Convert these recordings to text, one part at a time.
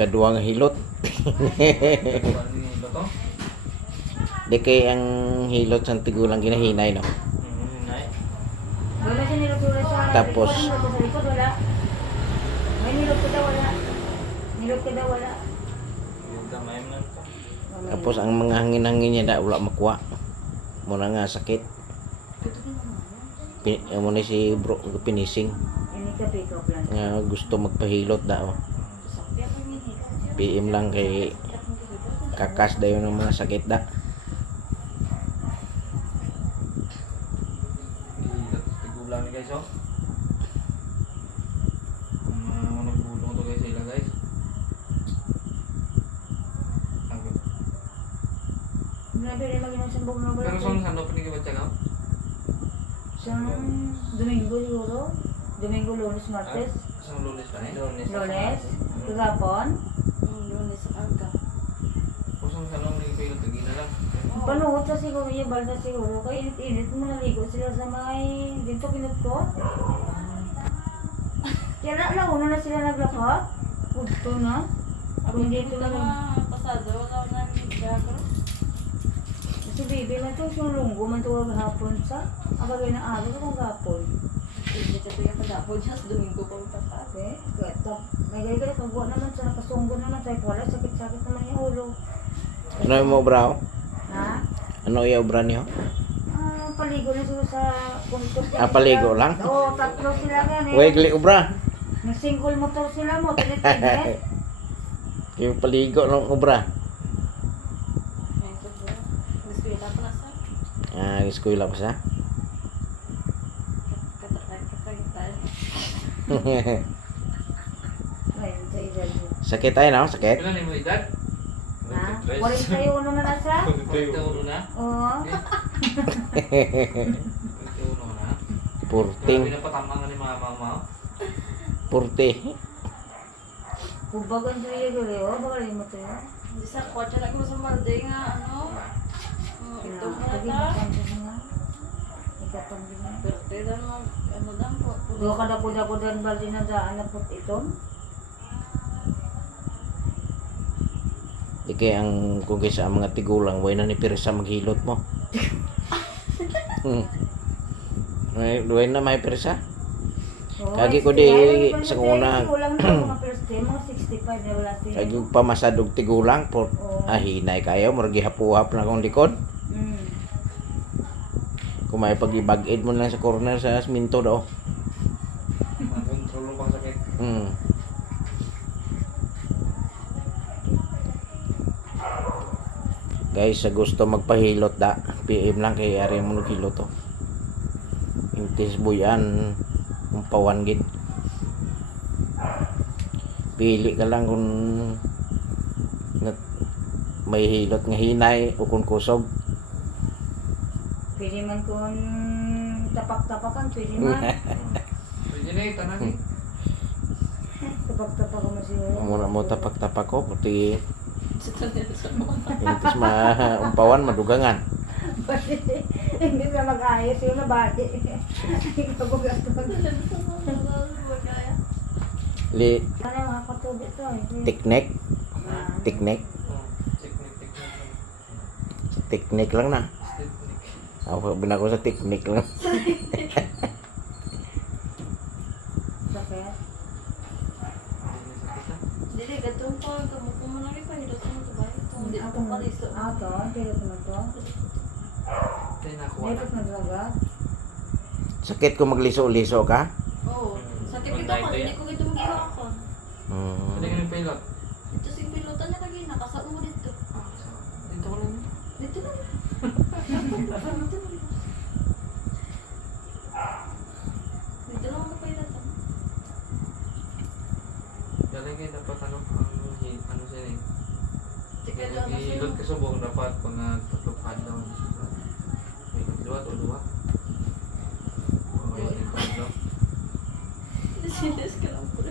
ikaduwa nga hilot. Di kay ang hilot sa tigulang ginahinay no. Tapos- daw, daw. Tapos ang mga hangin-hangin niya da wala makuha. Muna nga sakit. Pi, mo si bro pinising nga gusto magpahilot da oh. PM lang kay kakas dayon ng mga sakit da. Tigulang ni guys, oh. Ang mga nagbulong to guys sila guys. Pero saan saan opening ka ba siya no? Sa Domingo siguro. Domingo, Lunes, Martes. Isang lunes pa eh? Lunes. Lunes, Kagapon. lunes aga. O saan saan opening ka yung tagina lang? Panuot sa siguro yung balda siguro. Kaya init-init mo naligo sila sa may dito kinut ko. Kaya na, nauna na sila naglakad. Punto na. Kung dito na lang. pasado, wala na nagdagro. Si Bibi man to, sulunggo man to hapon sa. Ang bagay na araw kung hapon. Hindi ka tuya pa dapo, just domingo pa. Okay? Kaya tap, may gaya-gaya kagwa naman sa nakasunggo naman sa wala. Sakit-sakit naman yung ulo. Ano yung mo bro? Ano yung obra niyo? Ah, paligo na sila sa kuntos. Ah, paligo lang? Oo, tatlo sila nga eh. Wegli obra. May single motor sila mo, tinit-tinit. Yung paligo ng obra. Na. Ah, eskwela pa tayo. Sa sakit ay no? Sakit? Kailan mo edad? Ha? Walis kayo uno na nasa? Ito uno na? Oo. Ito uno na? Grabe Purting. na patamang ni mga mama. oh. Purti. Kubagan to yung guli, oh. Baka rin mo yun. Hindi sa kotse lagi mo sa malde nga, ano. Ito mo na mo ta. nga. Ikatang din nga. Dan mo, ano dan po. Doon ka na kuda-kudan baldi na daan na put itom. Kay ang kung kaysa ang mga tigulang, way na ni Pirsa maghilot mo. hmm. May, way na may Pirsa. Kagi ko 65. di sa una. Kulang na mga first day, mga 65 na wala sila. Kagi pamasadog tigulang por Oo. ah, hinay kayo, murag gihapuhap na kong likod. Mm. Kung may pag-ibag-id mo lang sa corner sa minto do. Makontrol mo pang sakit. Hmm. Guys, sa gusto magpahilot da, PM lang kay ari mo hilot to. Intis buyan, umpawan gid. Pili ka lang kung na- may hilot nga hinay o kung kusog. Pwede man kung tapak-tapakan, pwede man. Pwede na ito na ni. Tapak-tapakan mo siya. Muna mo tapak-tapak ko, pati Sa tanil sa mga. intis ma umpawan madugangan. Hindi na mag-ayos yung nabati. Kabugatog. Kaya. Li Ano mga katubi to eh. tiknek, Ah. tiknek, Oh, Technique, technique. tiknek lang na. Technique. Ako binako sa tiknik lang. Sakit. Dili, gatong po, kamuko mo na rin pa, hilot mo ito ba? Hindi Ako Ah, to. Tayo nakuha na. Talaga. Sakit kung magliso-liso ka. Oo. Sakit ito ka, hindi ko ito mag-iwa ako. Hmm. Pwede ka ng pilot. Ito si pilotan na lagi, nakasal mo dito. Dito ko lang. Dito na. Dito lang ako pilotan. Galing kayo dapat ano, ang ano siya eh. Tika lang na subong dapat pag tatupad daw. May luwat o luwat. May luwat daw. Serious ka lang po.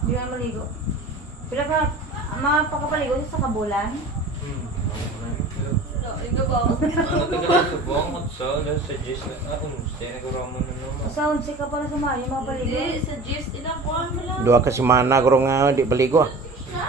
Hindi na maligo. Pero ka, mga pakapaligo sa kabulan. Hmm. ah. Sa unsi ka pala sa Mayo, mga Hindi, sa gist, ilang buwan mo lang. Dua ka semana ko nga di baligo.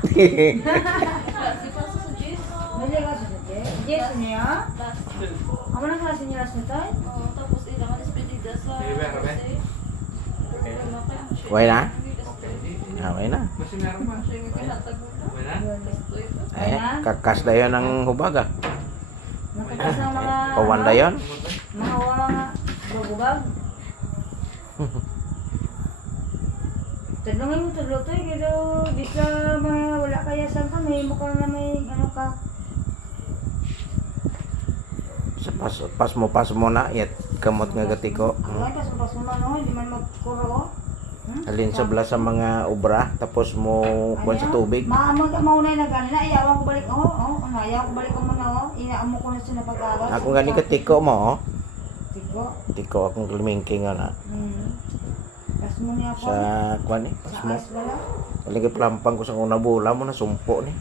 na? Okay, di, di. Ah, way na. Kasi meron pa. Sige, pinatag mo na. Wala? Gusto ito. Eh, kakas na yun ang hubaga. Nakakas ng mga... Pawanda yun. Mga mga bagubag. Tanungin mo tulo to eh, pero di sa mga wala kaya saan ka, may mukha na may ano ka. Sa pas, pas mo pas mo na yat kamot nga gatiko. Magkuro. Hmm? Alin sa bala sa mga obra tapos mo kuan sa tubig. Maamag maunay na gani na iyawan ko balik oh, oh, ano ayaw ko balik ko muna oh. Inaamo ko na sa napag-aral. Ako gani gatiko mo, oh. Tigo. Tiko akong limingking na Hmm. Mo sa kuan ni. Pas Sa mo. ice bala. Lagi plampang ko sa una bula mo na sumpo ni.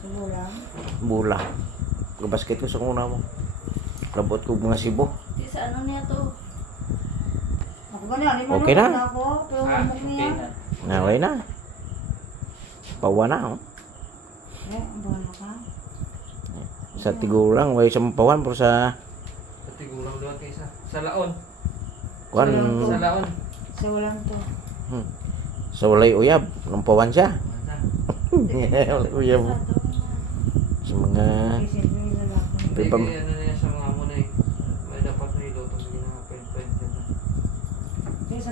Sa bulang. Bula. Basket ko sa una mo. Labot ko mga sibo. Di sa ano niya to? Ako gani, ano Okay na. ako, pero Ah, okay niya. na. Naway na. Pawa na oh. Eh, ang bahala ka. Sa tigulang way sa mapawan pero sa Sa tigulang doon kayo sa... Laon. kuan Sa laon. Sa walang to. hmm, sa walay uyab, nampawan siya. walay uyab. Sa mga